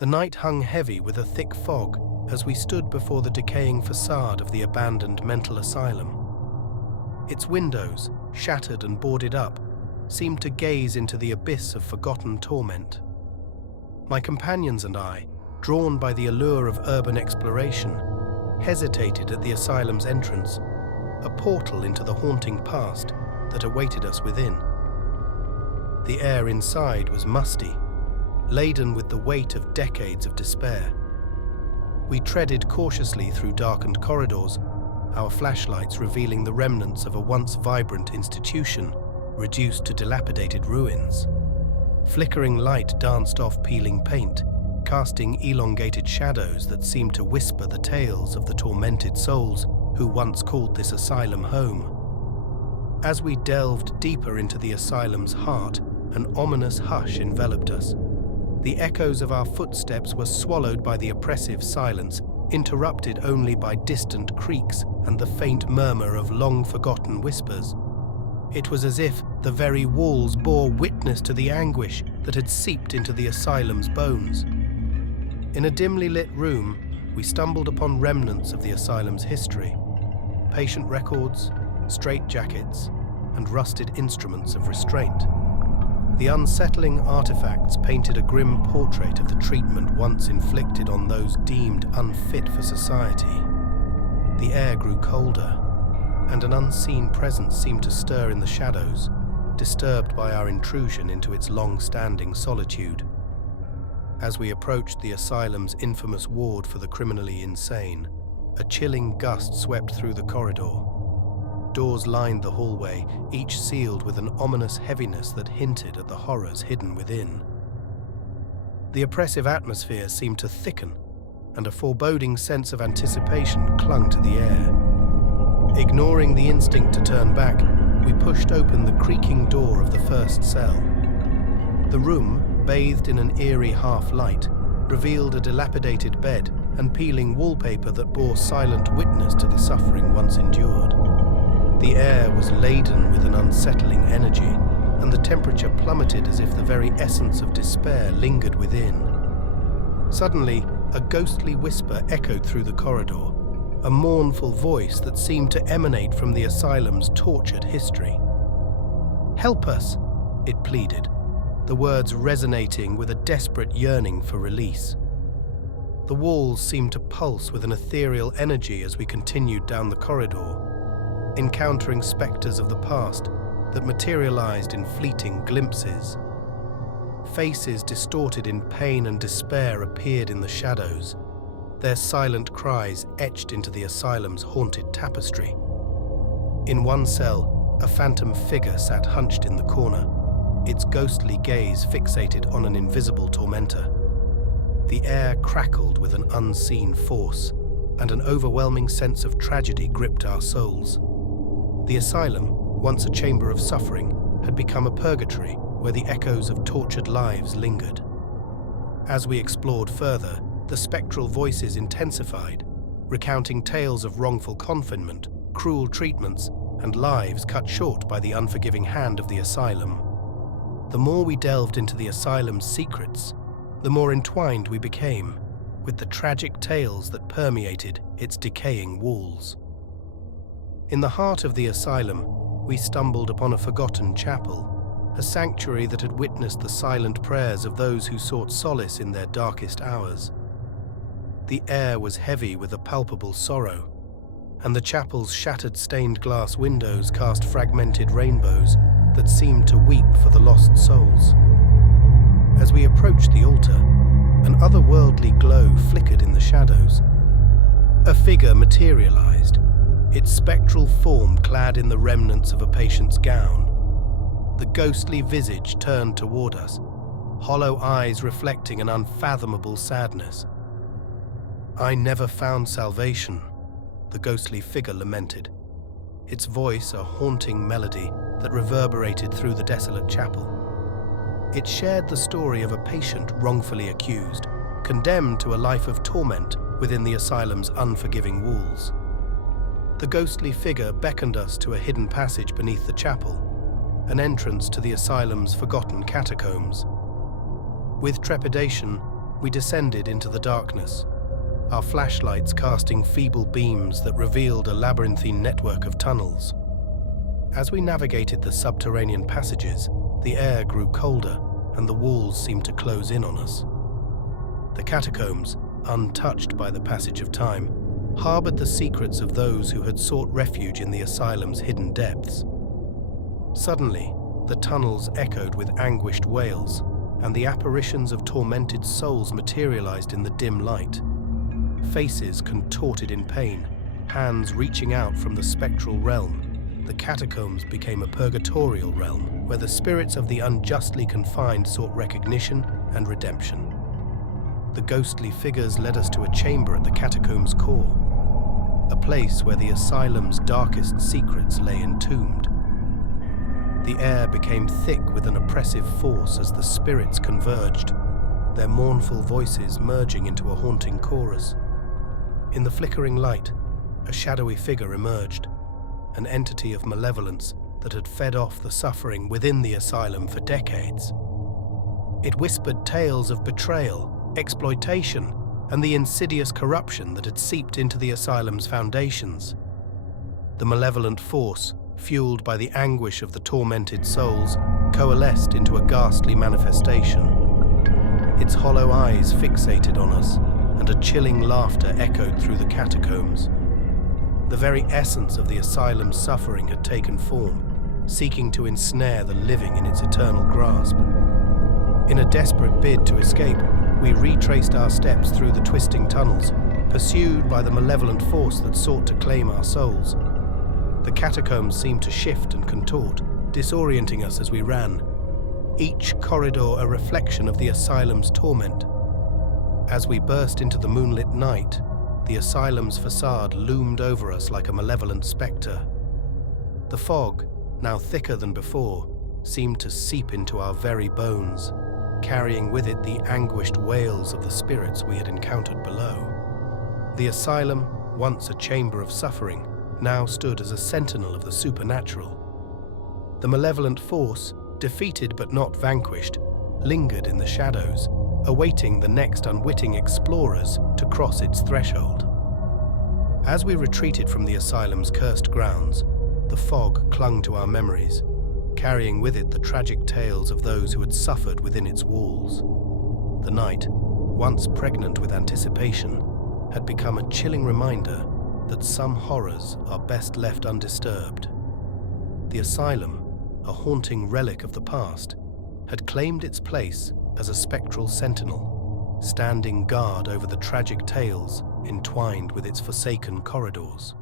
The night hung heavy with a thick fog as we stood before the decaying facade of the abandoned mental asylum. Its windows, shattered and boarded up, seemed to gaze into the abyss of forgotten torment. My companions and I, drawn by the allure of urban exploration, hesitated at the asylum's entrance, a portal into the haunting past that awaited us within. The air inside was musty, laden with the weight of decades of despair. We treaded cautiously through darkened corridors, our flashlights revealing the remnants of a once vibrant institution reduced to dilapidated ruins. Flickering light danced off peeling paint, casting elongated shadows that seemed to whisper the tales of the tormented souls who once called this asylum home. As we delved deeper into the asylum's heart, an ominous hush enveloped us. The echoes of our footsteps were swallowed by the oppressive silence, interrupted only by distant creaks and the faint murmur of long-forgotten whispers. It was as if the very walls bore witness to the anguish that had seeped into the asylum's bones. In a dimly lit room, we stumbled upon remnants of the asylum's history. Patient records, straitjackets, and rusted instruments of restraint. The unsettling artifacts painted a grim portrait of the treatment once inflicted on those deemed unfit for society. The air grew colder, and an unseen presence seemed to stir in the shadows, disturbed by our intrusion into its long-standing solitude. As we approached the asylum's infamous ward for the criminally insane, a chilling gust swept through the corridor. Doors lined the hallway, each sealed with an ominous heaviness that hinted at the horrors hidden within. The oppressive atmosphere seemed to thicken, and a foreboding sense of anticipation clung to the air. Ignoring the instinct to turn back, we pushed open the creaking door of the first cell. The room, bathed in an eerie half-light, revealed a dilapidated bed and peeling wallpaper that bore silent witness to the suffering once endured. The air was laden with an unsettling energy, and the temperature plummeted as if the very essence of despair lingered within. Suddenly, a ghostly whisper echoed through the corridor, a mournful voice that seemed to emanate from the asylum's tortured history. "Help us," it pleaded, the words resonating with a desperate yearning for release. The walls seemed to pulse with an ethereal energy as we continued down the corridor, encountering specters of the past that materialized in fleeting glimpses. Faces distorted in pain and despair appeared in the shadows, their silent cries etched into the asylum's haunted tapestry. In one cell, a phantom figure sat hunched in the corner, its ghostly gaze fixated on an invisible tormentor. The air crackled with an unseen force, and an overwhelming sense of tragedy gripped our souls. The asylum, once a chamber of suffering, had become a purgatory where the echoes of tortured lives lingered. As we explored further, the spectral voices intensified, recounting tales of wrongful confinement, cruel treatments, and lives cut short by the unforgiving hand of the asylum. The more we delved into the asylum's secrets, the more entwined we became with the tragic tales that permeated its decaying walls. In the heart of the asylum, we stumbled upon a forgotten chapel, a sanctuary that had witnessed the silent prayers of those who sought solace in their darkest hours. The air was heavy with a palpable sorrow, and the chapel's shattered stained glass windows cast fragmented rainbows that seemed to weep for the lost souls. As we approached the altar, an otherworldly glow flickered in the shadows. A figure materialized, its spectral form clad in the remnants of a patient's gown. The ghostly visage turned toward us, hollow eyes reflecting an unfathomable sadness. "I never found salvation," the ghostly figure lamented, its voice a haunting melody that reverberated through the desolate chapel. It shared the story of a patient wrongfully accused, condemned to a life of torment within the asylum's unforgiving walls. The ghostly figure beckoned us to a hidden passage beneath the chapel, an entrance to the asylum's forgotten catacombs. With trepidation, We descended into the darkness, our flashlights casting feeble beams that revealed a labyrinthine network of tunnels. As we navigated the subterranean passages, the air grew colder and the walls seemed to close in on us. The catacombs, untouched by the passage of time, harbored the secrets of those who had sought refuge in the asylum's hidden depths. Suddenly, the tunnels echoed with anguished wails, and the apparitions of tormented souls materialized in the dim light. Faces contorted in pain, hands reaching out from the spectral realm. The catacombs became a purgatorial realm where the spirits of the unjustly confined sought recognition and redemption. The ghostly figures led us to a chamber at the catacombs' core, a place where the asylum's darkest secrets lay entombed. The air became thick with an oppressive force as the spirits converged, their mournful voices merging into a haunting chorus. In the flickering light, a shadowy figure emerged, an entity of malevolence that had fed off the suffering within the asylum for decades. It whispered tales of betrayal, exploitation, and the insidious corruption that had seeped into the asylum's foundations. The malevolent force, fueled by the anguish of the tormented souls, coalesced into a ghastly manifestation. Its hollow eyes fixated on us, and a chilling laughter echoed through the catacombs. The very essence of the asylum's suffering had taken form, seeking to ensnare the living in its eternal grasp. In a desperate bid to escape, we retraced our steps through the twisting tunnels, pursued by the malevolent force that sought to claim our souls. The catacombs seemed to shift and contort, disorienting us as we ran, each corridor a reflection of the asylum's torment. As we burst into the moonlit night, the asylum's facade loomed over us like a malevolent spectre. The fog, now thicker than before, seemed to seep into our very bones, carrying with it the anguished wails of the spirits we had encountered below. The asylum, once a chamber of suffering, now stood as a sentinel of the supernatural. The malevolent force, defeated but not vanquished, lingered in the shadows, awaiting the next unwitting explorers to cross its threshold. As we retreated from the asylum's cursed grounds, the fog clung to our memories, carrying with it the tragic tales of those who had suffered within its walls. The night, once pregnant with anticipation, had become a chilling reminder that some horrors are best left undisturbed. The asylum, a haunting relic of the past, had claimed its place as a spectral sentinel, standing guard over the tragic tales entwined with its forsaken corridors.